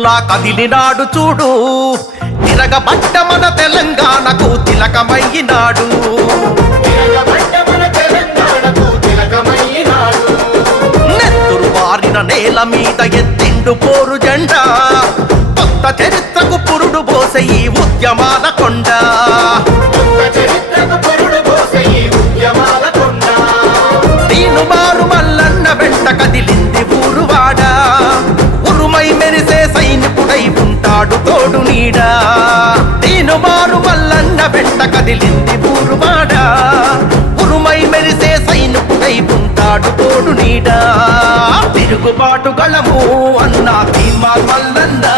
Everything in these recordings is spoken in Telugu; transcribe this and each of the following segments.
పొడుపులా కదిలినాడు చూడు. తిరగబడ్డ మన తెలంగాణకు తిలకమయ్యినాడు. తిరగబడ్డ మన తెలంగాణకు తిలకమయ్యినాడు. నెత్తురు వారిన నేల మీద ఎత్తిండు పోరు జెండా. కొత్త చరిత్రకు పురుడు పోసే ఈ ఉద్యమాల మల్లన్న వెంట కదిలింది ఊరువాడ. ఉరుమై మెరిసే సైనికుడై ఉంటాడు తోడు నీడా. తిరుగుబాటు గలము అన్నా తీర్మార్ మల్లన్నా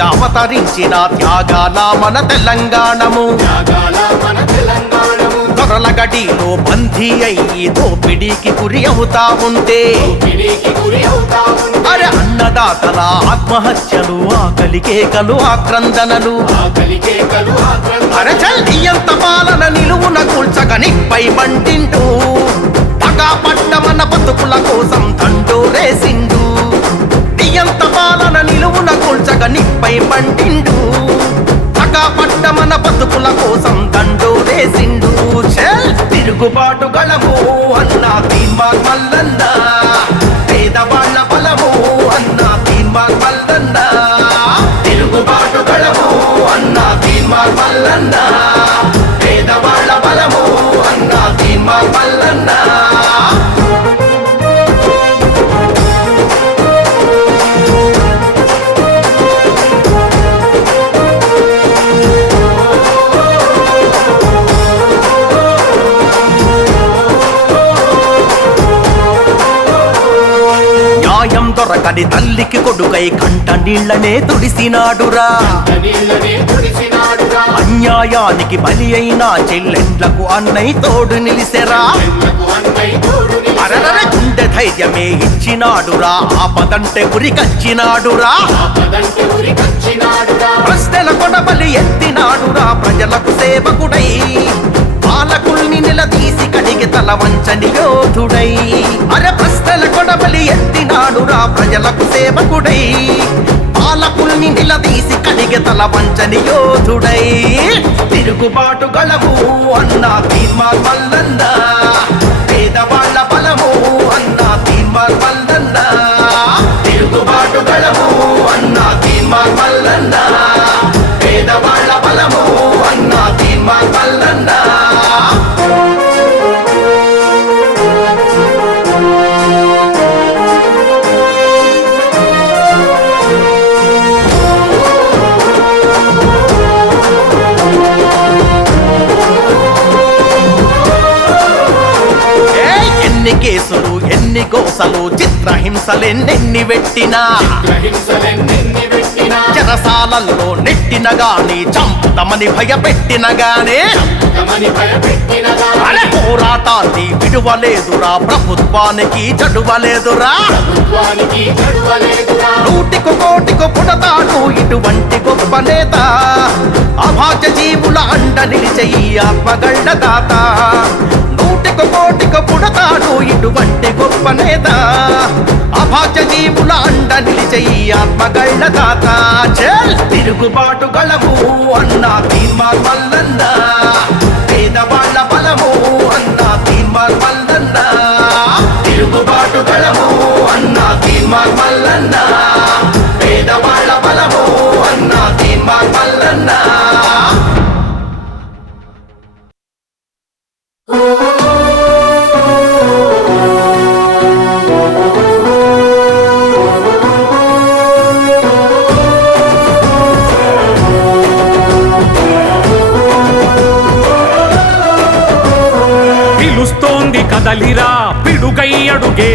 సాక్షిగా అవతరించిన త్యాగాల మన తెలంగాణము. త్యాగాల తెలంగాణము గడిలో బందీ అయ్యి దోపిడీకి గురి అవుతా ఉంటే. అరే అన్నదాతల ఆత్మహత్యలు ఆకలి కేకలు ఆక్రందనలు. ఆకలి అరే చల్లి ఎంత పాలన నిలువున కూల్చగని పై మంటిండు పగా పట్ట మన బతుకుల కోసం దండోరేసిండు ఎంత పాలన నిలువున కూల్చక నిప్పై పండిండు. న్యాయం తల్లికి కొడుకై కంట నీళ్ళనే తుడిసినాడురా. అన్యాయానికి బలి అయిన చెల్లెండ్లకు అన్నై తోడు నిలిసెరా. అన్నై తోడు అరరర గుండె ధైర్యమే ఇచ్చినాడురా. ఆపదంటే గురికచ్చినాడురా ఆపదంటే ప్రశ్నల కొడబలి ఎత్తినాడురా ప్రజలకు సేవకుడై. పాలకుల్ని నిలదీసి కడిగి తల వంచని యోధుడై. అరే ప్రశ్నల కొడబలి ఎత్తినాడురా ప్రజలకు సేవకుడై. పాలకుల్ని నిలదీసి కడిగి తల వంచని యోధుడై. తిరుగుబాటు గలవు అన్న తీర్మార్ మల్లందా చిత్రహింసలెన్నెన్ని పెట్టినా గ్రహించలెన్నెన్ని నెట్టిన గాని చంపుతమని భయపెట్టిన గానే గమని పోరాటాన్ని విడువలేదురా ప్రభుత్వానికి చడువలేదురా నూటికు కోటికు పుడతాడు ఇటువంటి గొప్ప నేత. అభాగ్య జీవుల అండ నిలిచే ఈ ఆత్మగళ్ళ దాత. నూటికి కోటికి పుడతాడు ఇటువంటి గొప్ప నేత. అభాగ్య జీవుల అండ నిలిచే ఆత్మగళ్ళ తాత చెల్! తిరుగుబాటు గలము అన్న తీర్మాన్ మల్లన్న పేదవాళ్ళ బలము అన్న తీర్మాన్ మల్లన్న తిరుగుబాటు గలము అన్న తీర్మాన్ మల్లన్నా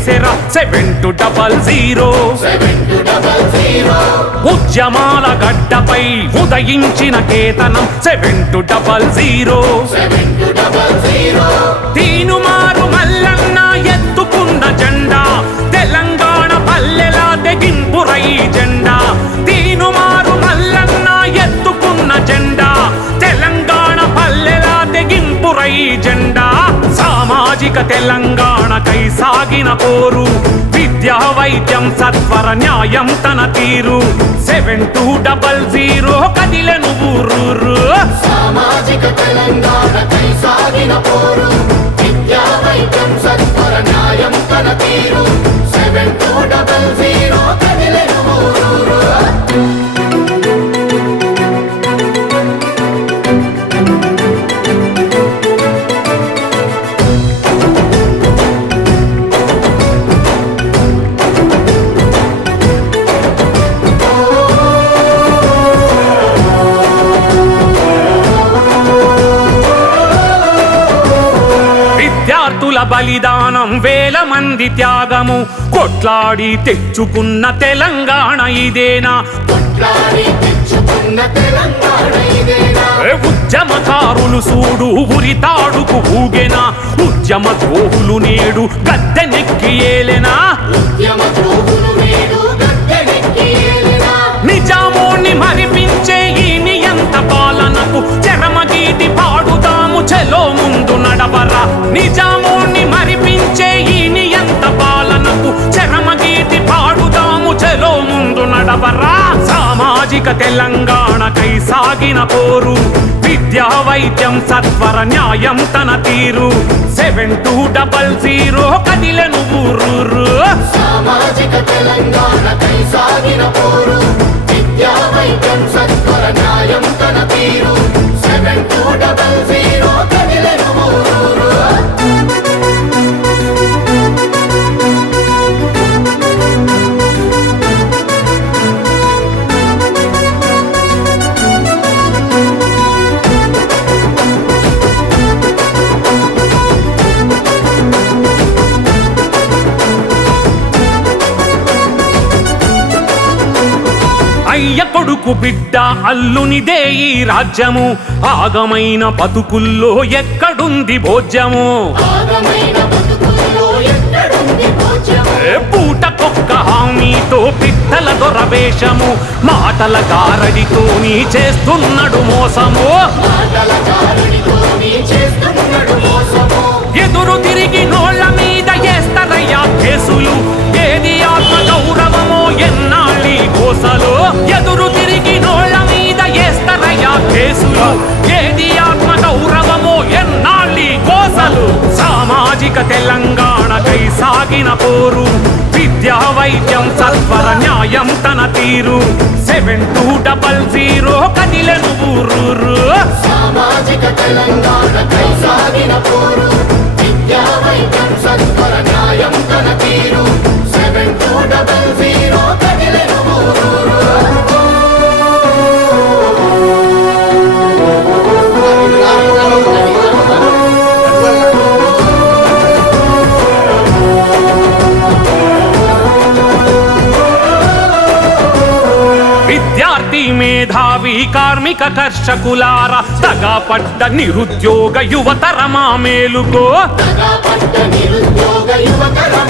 చేసేరా? సెవెన్ టు డబల్ జీరో ఉద్యమాల గడ్డపై ఉదయించిన కేతనం. Seven two double zero seven two Teenmaar Mallanna ఎత్తుకున్న జెండా. తెలంగాణ పల్లెలా తెగింపురై జెండా. తీనుమారు మల్లన్న ఎత్తుకున్న జెండా. తెలంగాణ పల్లెలా తెగింపురై జెండా. సామాజిక తెలంగాణ కై సాగిన పోరు. విద్య వైద్యం సత్వర న్యాయం తన తీరు. సెవెన్ టూ డబల్ జీరో కదిలను ఊరు సామాజిక తెలంగాణ కై సాగిన పోరు. విద్యా వైద్యం సత్వర న్యాయం తన తీరు. సెవెన్ టూ డబల్ జీరో మంది త్యాగము. కొట్లాడి తెచ్చుకున్న తెలంగాణ ఇదేనా? ఉద్యమకారులు సూడు ఉరితాడుకు ఊగెనా? ఉద్యమ ద్రోహులు నేడు గద్దెనెక్కి ఏలెనా? నిజామోని మరిపించే ఈ నియంత పాలనకు చరమగీతి పాడుదాము చెలో ముందు నడవరా. నిజామోని ముందు నడవరా సామాజిక తెలంగాణకై సాగిన పోరు. విద్యా వైద్యం సత్వర న్యాయం తన తీరు. సెవెన్ టూ డబల్ జీరో కదిలను ఊరు సామాజిక తెలంగాణ కై సాగిన పోరు. విద్యా వైద్యం సత్వర న్యాయం తన తీరు. సెవెన్ టూ డబల్ జీరో అయ్య కొడుకు బిడ్డ అల్లునిదే ఈ రాజ్యము. ఆగమైన బతుకుల్లో ఎక్కడుంది భోజ్యము? పూటకొక్క హామీతో పిట్టల దొరవేషము మాటల కారడితో మోసము నీ చేస్తున్నాడు మోసము. ఎదురు తిరిగి నోళ్ళ మీద వేస్తారయ్యా కేసులు. ఏది ఆత్మ గౌరవమో ఎన్నా కోసలు ఎదురు తిరిగి నోళ్ళ మీద వేస్తారయ్యా కేసులు ఏది ఆత్మ గౌరవమో ఎన్నాళ్ళి కోసలు సామాజిక తెలంగాణకై సాగిన పోరు విద్యా వైద్యం సత్వర న్యాయం తన తీరు సెవెన్ టూ డబల్ జీరో కదిలను ఊరు సామాజిక తెలంగాణ కై సాగిన పోరు విద్యా వైద్యం సత్వర న్యాయం తన తీరు సెవెన్ టూ డబల్ జీరో కదిలెను విద్యార్థి మేధావి కార్మిక కర్షకులార తగా పడ్డ నిరుద్యోగ యువతరమా మేలుకో? తగా పడ్డ నిరుద్యోగ యువతరమా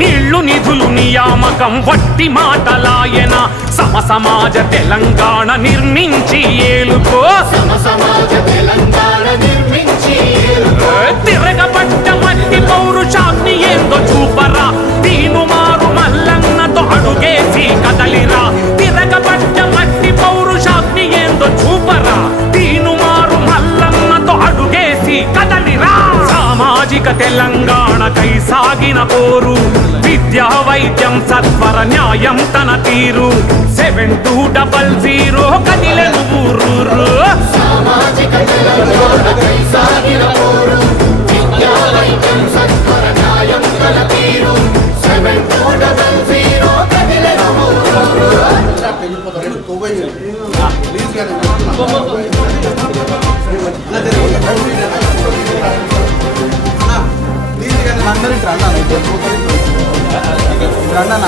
నీళ్ళు నిధులు నియామకం వట్టి మాటలాయన సమ సమాజ తెలంగాణ నిర్మించి ఏలుకో. సమ సమాజ తెలంగాణ. తిరగబడ్డ మట్టి పౌరుషాన్ని ఏందో చూపరా. దీను మారు మల్లన్నతో అడుగేసి కదలిరా. తిరగబడ్డ మట్టి పౌరుషాన్ని ఏందో చూపరా. దీను మారు మల్లన్నతో అడుగేసి కదలిరా. సామాజిక తెలంగాణకై సాగిన పోరు. విద్యా వైద్యం సత్వర న్యాయం తన తీరు. సెవెన్ టూ డబల్ జీరో కదిలెను సామాజిక కై సాగిన పోరు విద్యా వైద్యం సత్వర న్యాయం తన తీరు సెవెన్ టూ డబల్ జీరో కదిలను ఊరు ప్లీజ్ ఒకరింటి రండి అన్న ఇద్దరు ఒకరింటి రండి అన్న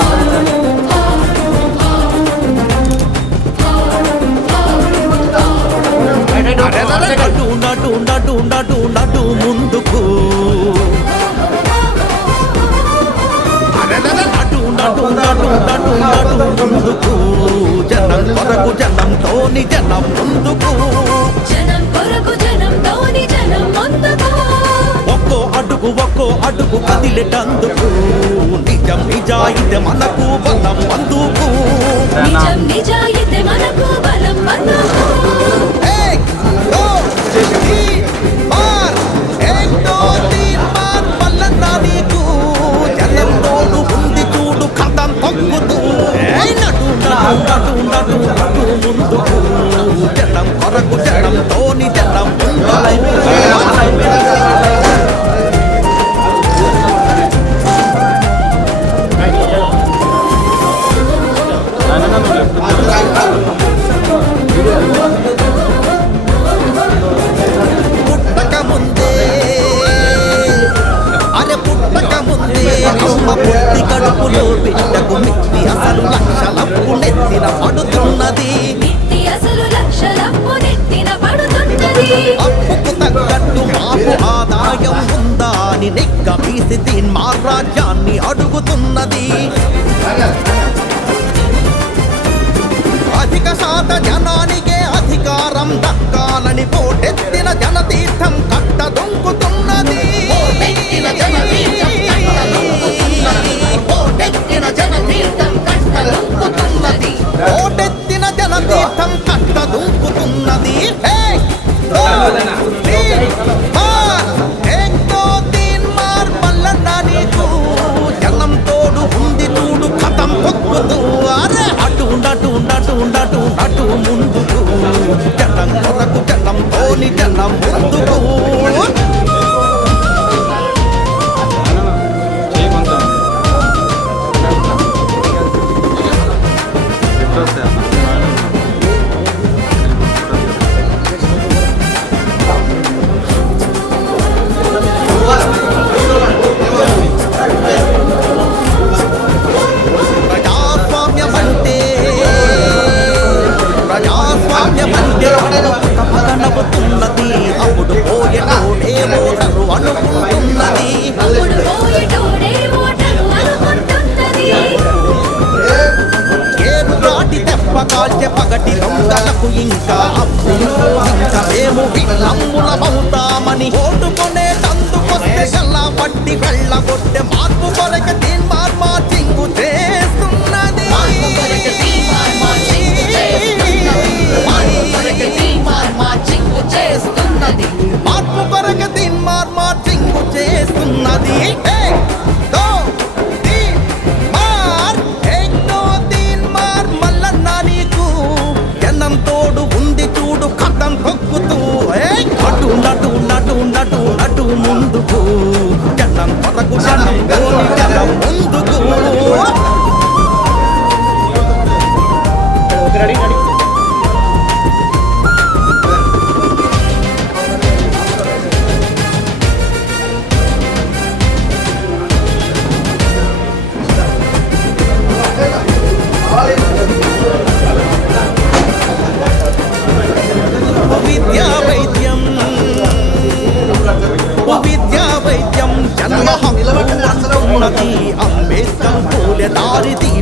అందరింటి అటు ఉండటు ఉండటు ఉండటు ఉండటు ముందుకు అటు ఉండటు ఉండటు ఉండటు ఉండటు ముందుకు జనం కొరకు జనంతోని జనం ముందుకు జనం కొరకు జనంతోని జనం ముందుకు అడుగు ఒక్కో అడుగు కదిలేటందుకు. నిజం నిజాయితే మనకు బలం అందుకు. నిజాయితే మనకు బలం కట్టాలని పోటెత్తిన జనతీర్థం కట్టదు మనం ముందుకు చేస్తున్నది. party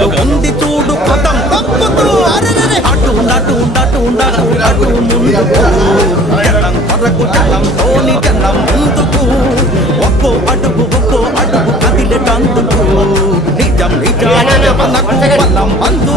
చేతిలో ఉంది చూడు కథం తప్పుతూ అటు నటు నటు నటు నటు ముందుకు జనం కొరకు జనం తోని జనం ముందుకు ఒక్కో అడుగు ఒక్కో అడుగు కదిలేటందుకు నిజం నిజాల మనకు బలం అందు.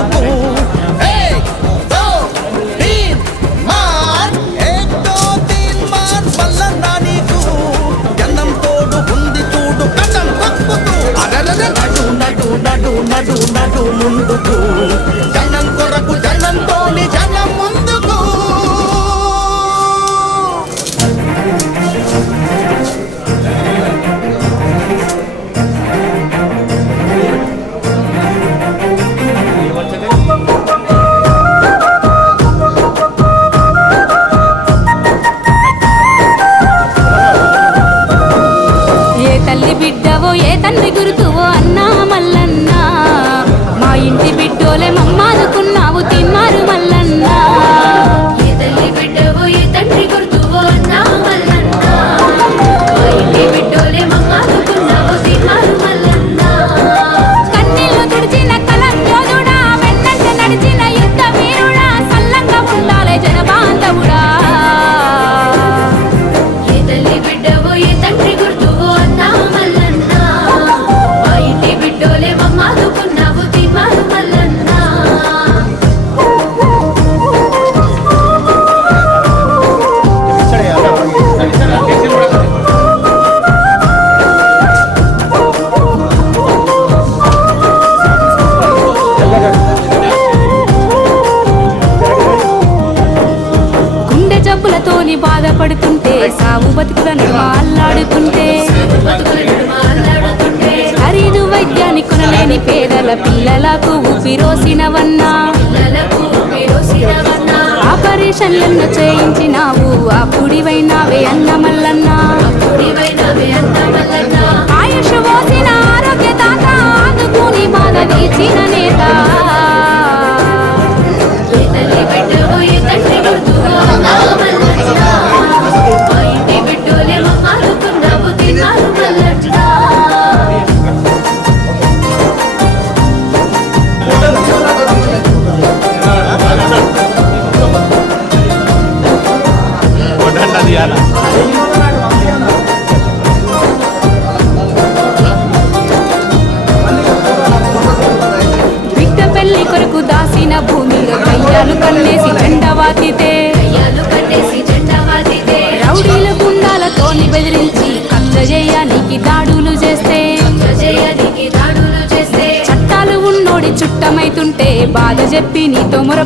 நன்றி குரு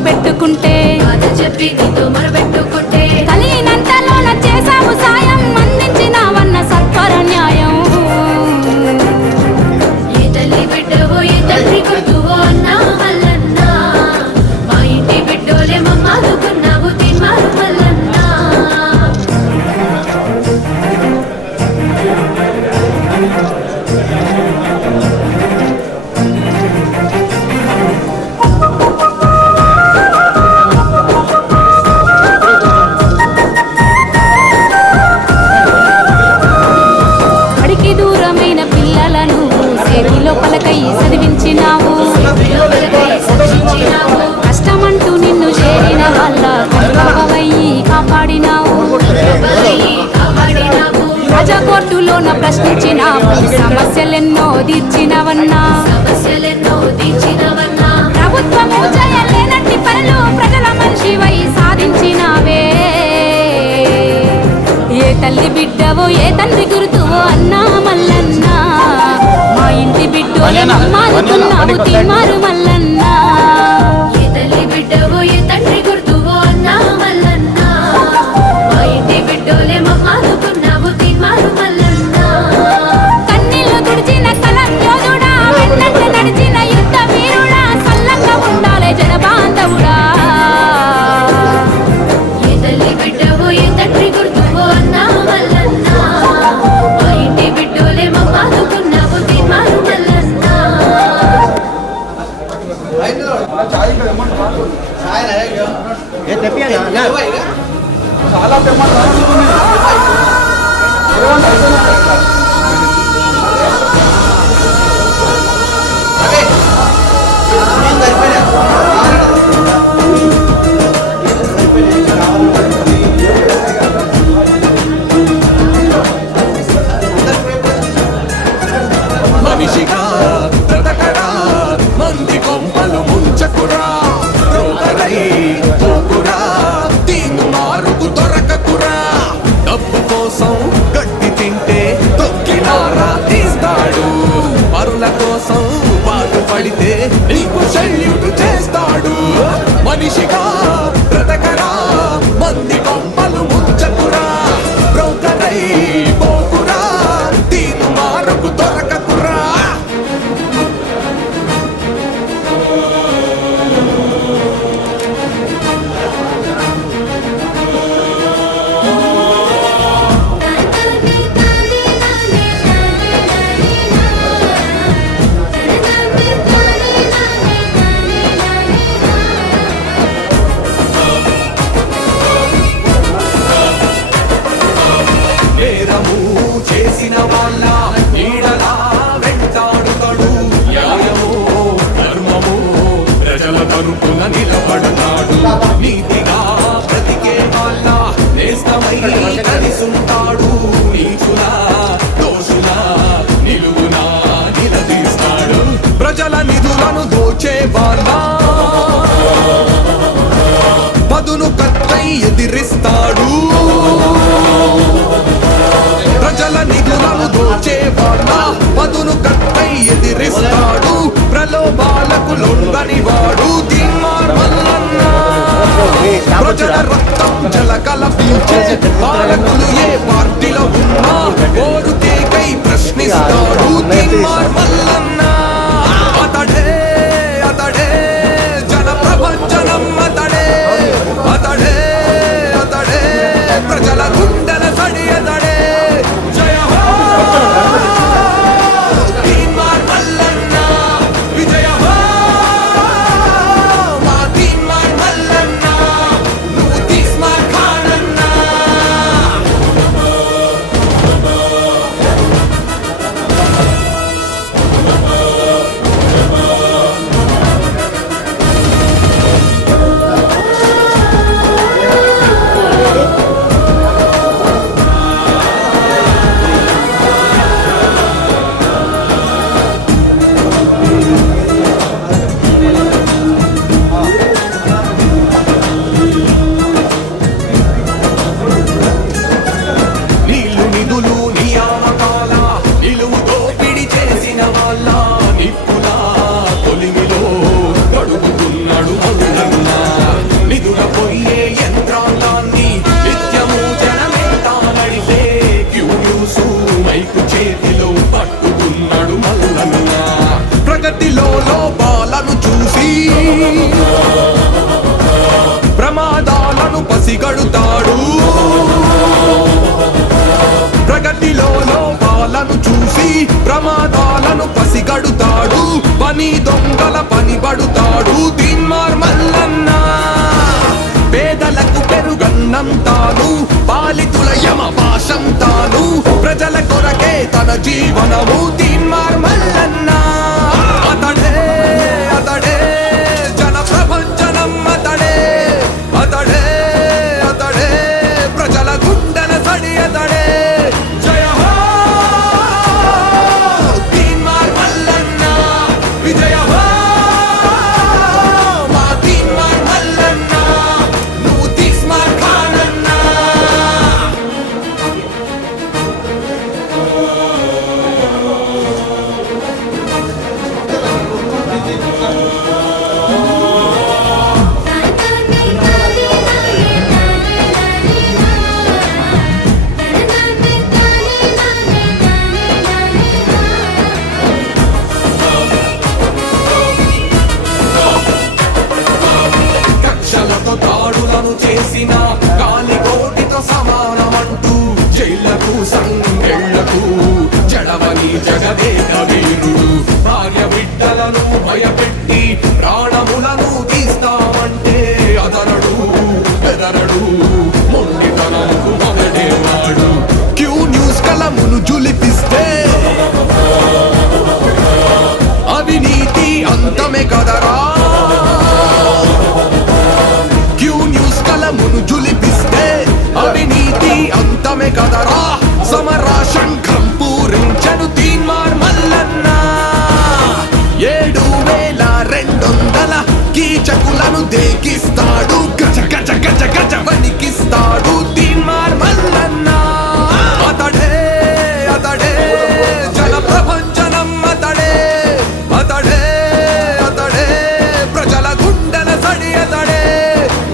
పెట్టుకుంటే చెప్పి నీతో తండ్రి గుర్తు అన్నా మల్లన్నా. మా ఇంటి బిడ్డు మారుతున్నావు తీమారు చాలా ఫేమస్ మైకు చేతిలో పట్టుకున్నాడు మల్లన్న. ప్రగతిలో లోపాలను చూసి ప్రమాదాలను పసిగడుతాడు. ప్రగతిలో లోపాలను చూసి ప్రమాదాలను పసిగడుతాడు. పని దొంగల పని పడుతాడు మల్లన్న. పేదలకు పెరుగన్నం తాను పాలితుల యమ పాశం తాను ప్రజల కొరకే తన జీవనము తీన్మార్ మల్ల